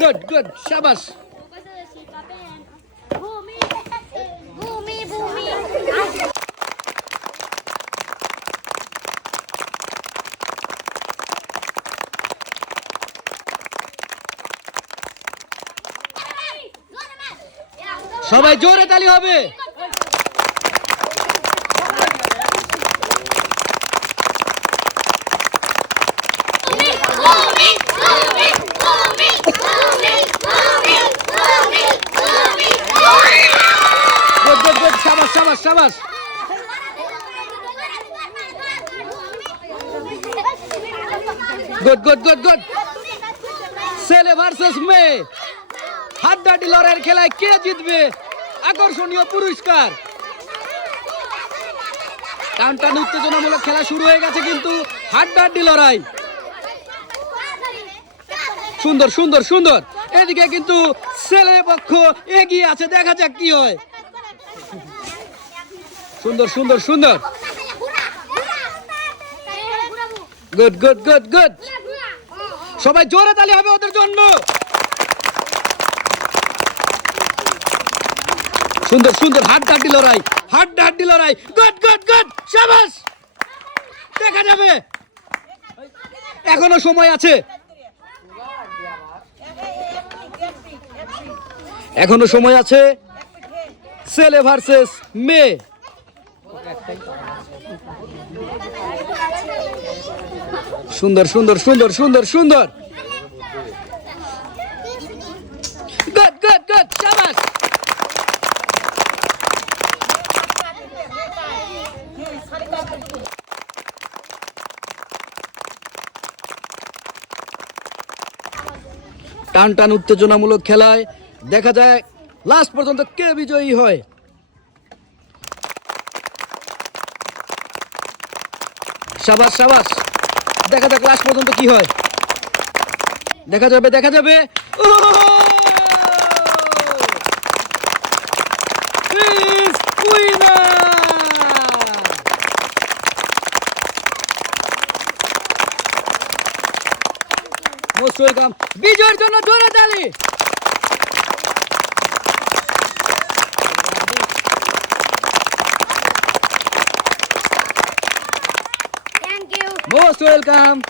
Good good শাবাশ। ভূমি ভূমি ভূমি সবাই জোরে তালি হবে। গুড গুড গুড শাবাশ শাবাশ শাবাশ। Good good good good. ছেলে ভার্সেস মেয়ে, হাড্ডাহাড্ডি লড়াইয়ের খেলায় কে জিতবে? আকর্ষণীয় পুরস্কার। টান টান উত্তেজনামূলক খেলা শুরু হয়ে গেছে, কিন্তু হাড্ডাহাড্ডি লড়াই। সুন্দর সুন্দর সুন্দর। এদিকে কিন্তু ছেলে পক্ষ এগিয়ে আছে, দেখা যাক কি হয়। সুন্দর সুন্দর সুন্দর। Good good good good. সবাই জোরে তালি হবে ওদের জন্য। সুন্দর সুন্দর হাড্ডাহাড্ডি লড়াই, হাড্ডাহাড্ডি লড়াই। গুড গুড গুড শাবাশ। দেখা যাবে, এখনো সময় আছে, এখনো সময় আছে। ছেলে ভার্সেস মেয়ে। সুন্দর সুন্দর সুন্দর সুন্দর সুন্দর। গুড গুড গুড শাবাশ। টান টান উত্তেজনামূলক খেলায় দেখা যায় লাস্ট পর্যন্ত কে বিজয়ী হয়। শাবাশ শাবাশ। দেখা যাক লাস্ট পর্যন্ত কি হয়। দেখা যাবে দেখা যাবে। Most welcome. বিজয়ের জন্য জোরে তালি। Thank you most welcome.